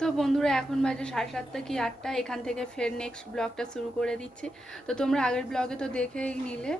তো বন্ধুরা, এখন বাজে সাড়ে সাতটা কি আটটা? এখান থেকে ফের নেক্সট ব্লগটা শুরু করে দিচ্ছি। তো তোমরা আগের ব্লগে তো দেখেই নিলে।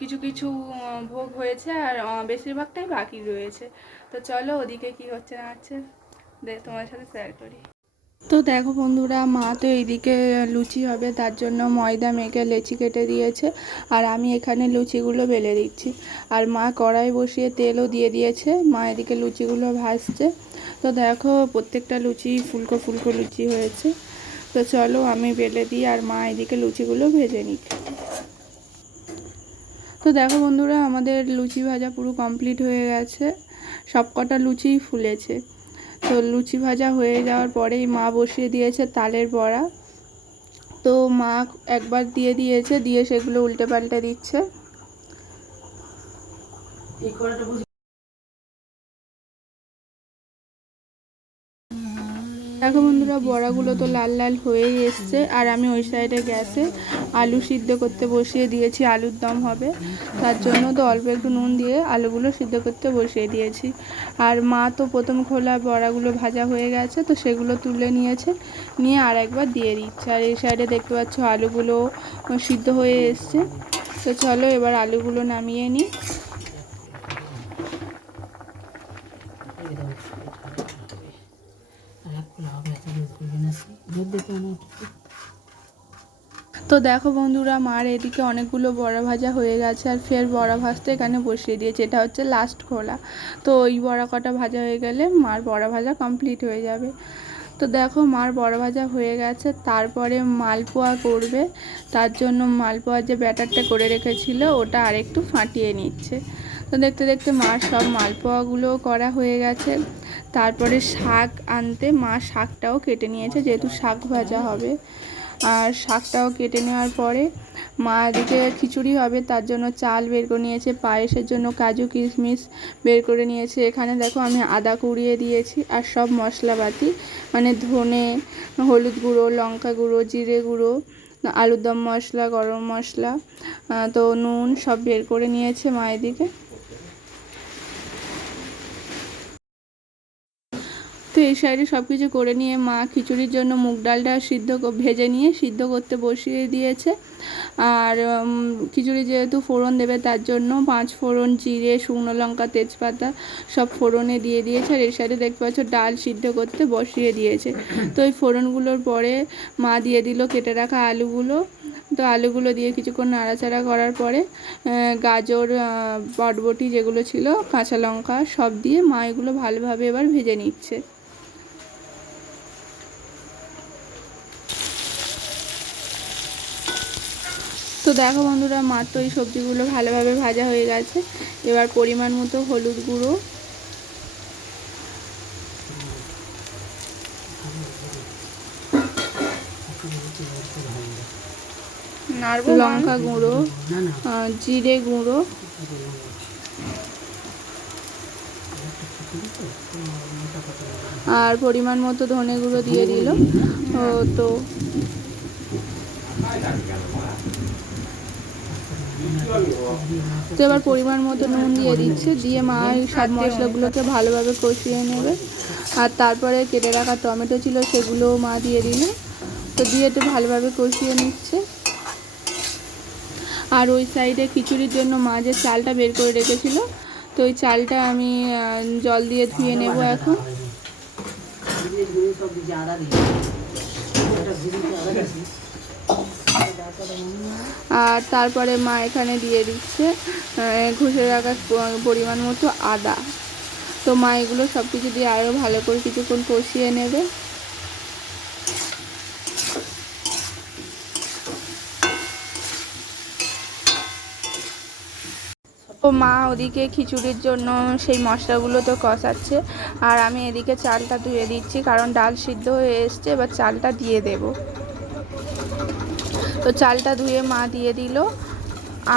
কিছু কিছু ভোগ হয়েছে আর বেশিরভাগটাই বাকি রয়েছে। তো চলো ওদিকে কি হচ্ছে না হচ্ছে তোমার সাথে শেয়ার করি। তো দেখো বন্ধুরা, মা তো এইদিকে লুচি হবে, তার জন্য ময়দা মেখে লেচি কেটে দিয়েছে। আর আমি এখানে লুচিগুলো বেলে দিচ্ছি। আর মা কড়াই বসিয়ে তেলও দিয়ে দিয়েছে। মা এদিকে লুচিগুলো ভাজছে। তো দেখো, প্রত্যেকটা লুচি ফুলকো ফুলকো লুচি হয়েছে। তো চলো আমি বেলে দিই আর মা এদিকে লুচিগুলো ভেজে নিক। তো দেখো বন্ধুরা, আমাদের লুচি ভাজা পুরো কমপ্লিট হয়ে গেছে। সব কটা লুচিই ফুলেছে। তো লুচি ভাজা হয়ে যাওয়ার পরেই মা বসিয়ে দিয়েছে তালের বড়া। তো মা একবার দিয়ে দিয়েছে, দিয়ে সেগুলো উল্টে পাল্টে দিচ্ছে। দেখো বন্ধুরা, বড়াগুলো তো লাল লাল হয়েই এসছে। আর আমি ওই সাইডে গ্যাসে আলু সিদ্ধ করতে বসিয়ে দিয়েছি, আলুর দম হবে। তার জন্য তো অল্প একটু নুন দিয়ে আলুগুলো সিদ্ধ করতে বসিয়ে দিয়েছি। আর মা তো প্রথম খোলা বড়াগুলো ভাজা হয়ে গেছে, তো সেগুলো তুলে নিয়েছে। নিয়ে আর একবার দিয়ে দিচ্ছে। আর এই সাইডে দেখতে পাচ্ছ আলুগুলো সিদ্ধ হয়ে এসছে। তো চলো এবার আলুগুলো নামিয়ে নিই। তো দেখো বন্ধুরা, মার এদিকে অনেকগুলো বড়া ভাজা হয়ে গেছে আর ফের বড়া ভাজতে এখানে বসিয়ে দিয়েছে। এটা হচ্ছে লাস্ট খোলা। তো ওই বড়া কটা ভাজা হয়ে গেলে মার বড়া ভাজা কমপ্লিট হয়ে যাবে। তো দেখো মার বড়া ভাজা হয়ে গেছে, তারপরে মালপোয়া করবে। তার জন্য মালপোয়ার যে ব্যাটারটা করে রেখেছিল, ওটা আরেকটু ফাটিয়ে নিচ্ছে। তো দেখতে দেখতে মার সব মালপোয়াগুলো করা হয়ে গেছে। তারপরে শাক আনতে মা শাকটাও কেটে নিয়েছে, যেহেতু শাক ভাজা হবে। আর শাকটাও কেটে নেওয়ার পরে মা এদিকে খিচুড়ি হবে, তার জন্য চাল বের করে নিয়েছে, পায়েসের জন্য কাজু কিশমিশ বের করে নিয়েছে। এখানে দেখো আমি আদা কুড়িয়ে দিয়েছি আর সব মশলাপাতি মানে ধনে, হলুদ গুঁড়ো, লঙ্কা গুঁড়ো, জিরে গুঁড়ো আলুর দম মশলা, গরম মশলা তো নুন সব বের করে নিয়েছে মা এদিকে। তো এই সাইডে সব কিছু করে নিয়ে মা খিচুড়ির জন্য মুগ ডালটা সিদ্ধ ভেজে নিয়ে সিদ্ধ করতে বসিয়ে দিয়েছে। আর খিচুড়ি যেহেতু ফোড়ন দেবে তার জন্য পাঁচ ফোড়ন জিরে, শুকনো লঙ্কা, তেজপাতা সব ফোড়নে দিয়ে দিয়েছে। আর এই সাইডে দেখতে পাচ্ছ ডাল সিদ্ধ করতে বসিয়ে দিয়েছে। তো এই ফোড়নগুলোর পরে মা দিয়ে দিল কেটে রাখা আলুগুলো। তো আলুগুলো দিয়ে কিছুক্ষণ নাড়াচাড়া করার পরে গাজর বটবটি যেগুলো ছিল, কাঁচা লঙ্কা সব দিয়ে মা এগুলো ভালোভাবে এবার ভেজে নিচ্ছে। দেখো বন্ধুরা মাত্র এই সবজিগুলো ভালোভাবে ভাজা হয়ে গেছে। এবার পরিমাণ মতো হলুদ গুঁড়ো। লঙ্কা গুঁড়ো জিরে গুঁড়ো। আর পরিমাণ মতো ধনে গুঁড়ো দিয়ে দিল। তো তো এবার পরিমাণ মতো নুন দিয়ে দিচ্ছে। দিয়ে মা এই সব মশলাগুলোকে ভালোভাবে কষিয়ে নেবে। আর তারপরে কেটে রাখা টমেটো ছিল সেগুলোও মা দিয়ে দিলে। তো দিয়ে একটু ভালোভাবে কষিয়ে নিচ্ছে। আর ওই সাইডে খিচুড়ির জন্য মা যে চালটা বের করে রেখেছিল, তো ওই চালটা আমি জল দিয়ে ধুয়ে নেব এখন। আর তারপরে মা এখানে দিয়ে দিচ্ছে ঘষে রাখা পরিমাণ মতো আদা। তো মা এগুলো সব কিছু দিয়ে আরও ভালো করে কিছুক্ষণ কষিয়ে নেবে। ও মা ওদিকে খিচুড়ির জন্য সেই মশলাগুলো তো কষাচ্ছে। আর আমি এদিকে চালটা ধুয়ে দিচ্ছি, কারণ ডাল সিদ্ধ হয়ে এসছে, এবার চালটা দিয়ে দেব। তো চালটা ধুয়ে মা দিয়ে দিল।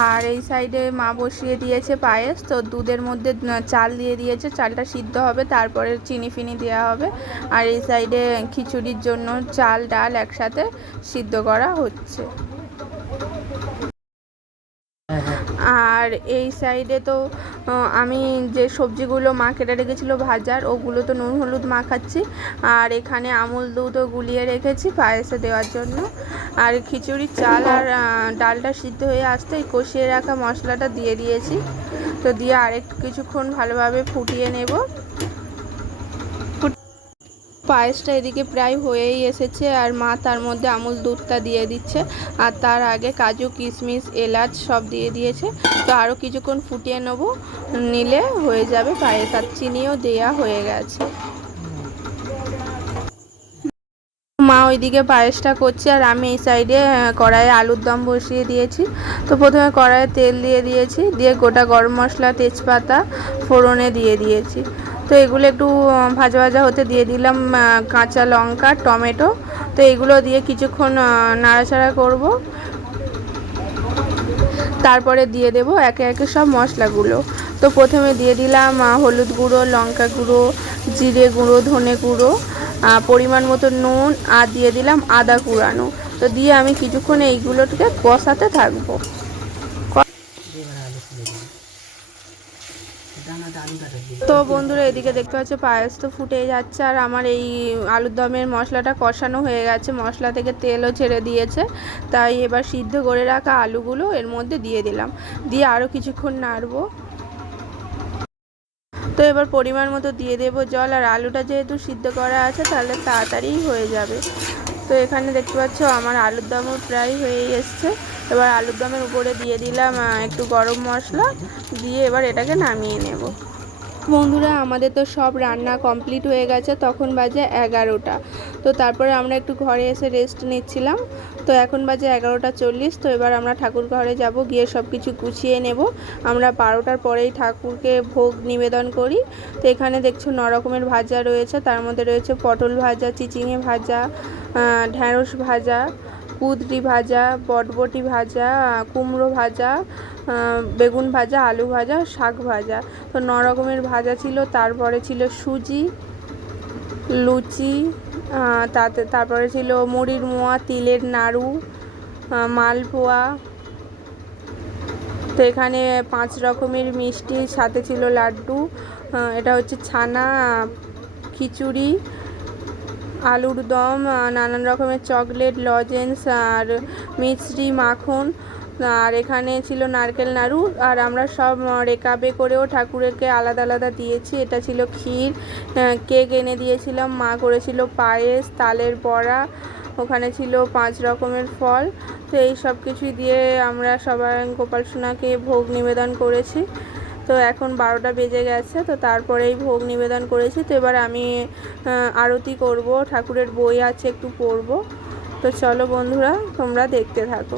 আর এই সাইডে মা বসিয়ে দিয়েছে পায়েস। তো দুধের মধ্যে চাল দিয়ে দিয়েছে। চালটা সিদ্ধ হবে, তারপরে চিনি ফিনি দেওয়া হবে। আর এই সাইডে খিচুড়ির জন্য চাল, ডাল একসাথে সিদ্ধ করা হচ্ছে। আর এই সাইডে তো আমি যে সবজিগুলো মা কেটে রেখেছিলো ভাজার ওগুলো তো নুন হলুদ মাখাচ্ছি। আর এখানে আমুল দুধও গুলিয়ে রেখেছি পায়েসে দেওয়ার জন্য। আর খিচুড়ির চাল আর ডালটা সিদ্ধ হয়ে আসতে কষিয়ে রাখা মশলাটা দিয়ে দিয়েছি। তো দিয়ে আরেক কিছুক্ষণ ভালোভাবে ফুটিয়ে নেব। পায়েসটা এদিকে প্রায় হয়েই এসেছে আর মা তার মধ্যে আমুল দুধটা দিয়ে দিচ্ছে আর তার আগে কাজু, কিশমিশ, এলাচ সব দিয়ে দিয়েছে। তো আরও কিছুক্ষণ ফুটিয়ে নেব, নিলে হয়ে যাবে পায়েস আর চিনিও দেয়া হয়ে গেছে। মা ওইদিকে পায়েসটা করছে আর আমি এই সাইডে কড়াইয়ে আলুর দম বসিয়ে দিয়েছি। তো প্রথমে কড়াইয়ে তেল দিয়ে দিয়েছি, দিয়ে গোটা গরম মশলা, তেজপাতা, ফোড়নে দিয়ে দিয়েছি। তো এগুলো একটু ভাজা ভাজা হতে দিয়ে দিলাম কাঁচা লঙ্কা, টমেটো। তো এগুলো দিয়ে কিছুক্ষণ নাড়াচাড়া করব। তারপরে দিয়ে দেব একে একে সব মশলাগুলো। তো প্রথমে দিয়ে দিলাম হলুদ গুঁড়ো, লঙ্কা গুঁড়ো, জিরে গুঁড়ো, ধনে গুঁড়ো পরিমাণ মতো নুন, আর দিয়ে দিলাম আদা কুড়ানো। তো দিয়ে আমি কিছুক্ষণ এইগুলোকে কষাতে থাকব এবার আলু তুলে দিবি দানাটা আলু কাটা দিবি তো বন্ধুরা, এদিকে দেখতে পাচ্ছ, পায়েস তো ফুটে যাচ্ছে আর আমার এই আলুর দমের মশলাটা কষানো হয়ে গেছে। মশলা থেকে তেলও ছেড়ে দিয়েছে, তাই এবার সিদ্ধ করে রাখা আলুগুলো এর মধ্যে দিয়ে দিলাম। দিয়ে আরও কিছুক্ষণ নাড়বো। তো এবার পরিমাণ মতো দিয়ে দেবো জল, আর আলুটা যেহেতু সিদ্ধ করা আছে, তাহলে তাড়াতাড়ি হয়ে যাবে। তো এখানে দেখতে পাচ্ছ, আমার আলুর দমও প্রায় হয়েই এসছে। এবার আলুর দমের উপরে দিয়ে দিলাম একটু গরম মশলা। দিয়ে এবার এটাকে নামিয়ে নেব। বন্ধুরা, আমাদের তো সব রান্না কমপ্লিট হয়ে গেছে। তখন বাজে এগারোটা। তো তারপরে আমরা একটু ঘরে এসে রেস্ট নিচ্ছিলাম। তো এখন বাজে এগারোটা চল্লিশ। তো এবার আমরা ঠাকুর ঘরে যাব, গিয়ে সব কিছু গুছিয়ে নেব। আমরা বারোটার পরেই ঠাকুরকে ভোগ নিবেদন করি। তো এখানে দেখছ ন রকমের ভাজা রয়েছে। তার মধ্যে রয়েছে পটল ভাজা, চিচিঙে ভাজা ঢ্যাঁড়স ভাজা কুদরি ভাজা, বটবটি ভাজা, কুমড়ো ভাজা বেগুন ভাজা, আলু ভাজা, শাক ভাজা। তো ন রকমের ভাজা ছিল, তারপরে ছিল সুজি, লুচি তাতে, তারপরে ছিল মুড়ির মোয়া, তিলের নাড়ু মালপোয়া। তো এখানে পাঁচ রকমের মিষ্টি, সাথে ছিল লাড্ডু এটা হচ্ছে ছানা, খিচুড়ি আলুর দম নানান রকমের চকলেট, লজেন্স আর মিষ্টি মাখন। আর এখানে ছিল নারকেল নাড়ু। আর আমরা সব রেকাবে করেও ঠাকুরকে আলাদা আলাদা দিয়েছি। এটা ছিল ক্ষীর কেক এনে দিয়েছিলাম। মা করেছিল পায়েস, তালের বড়া, ওখানে ছিল পাঁচ রকমের ফল। তো এই সব কিছুই দিয়ে আমরা সবাই গোপাল সোনাকে ভোগ নিবেদন করেছি। তো এখন বারোটা বেজে গেছে, তো তারপরেই ভোগ নিবেদন করেছি। তো এবার আমি আরতি করব, ঠাকুরের বই আছে একটু পড়ব। তো চলো বন্ধুরা, তোমরা দেখতে থাকো।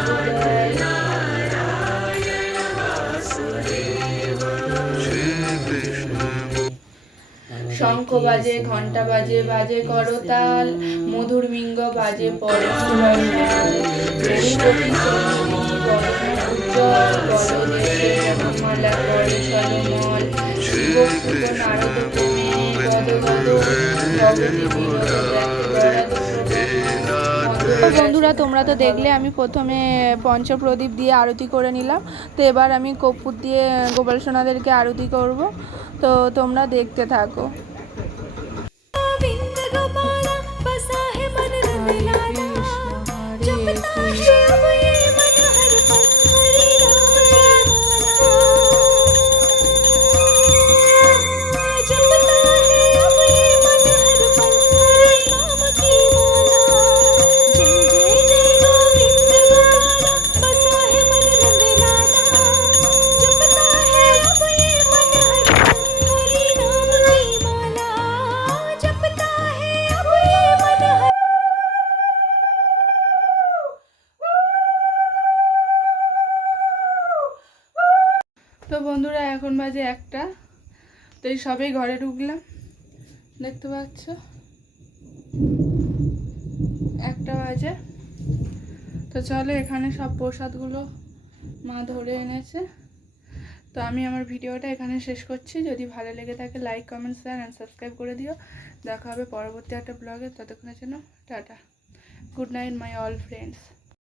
শঙ্খ বাজে ঘণ্টা বাজে বাজে করতাল মধুর মিঙ্গ বাজে পরশুরাল বন্ধুরা তোমরা তো দেখলে আমি প্রথমে পঞ্চপ্রদীপ দিয়ে আরতি করে নিলাম তো এবার আমি কর্পূর দিয়ে গোপাল সোনাদেরকে আরতি করব তো তোমরা দেখতে থাকো বাজে একটা। তো এই সবেই ঘরে ঢুকলাম। দেখতে পাচ্ছ? একটা বাজে। তো চলো এখানে সব প্রসাদগুলো মা ধরে এনেছে। তো আমি আমার ভিডিওটা এখানে শেষ করছি। যদি ভালো লেগে থাকে like comment share and subscribe করে দিও। দেখা হবে পরবর্তী একটা ব্লগে ততক্ষণের জন্য tata. Good night my all friends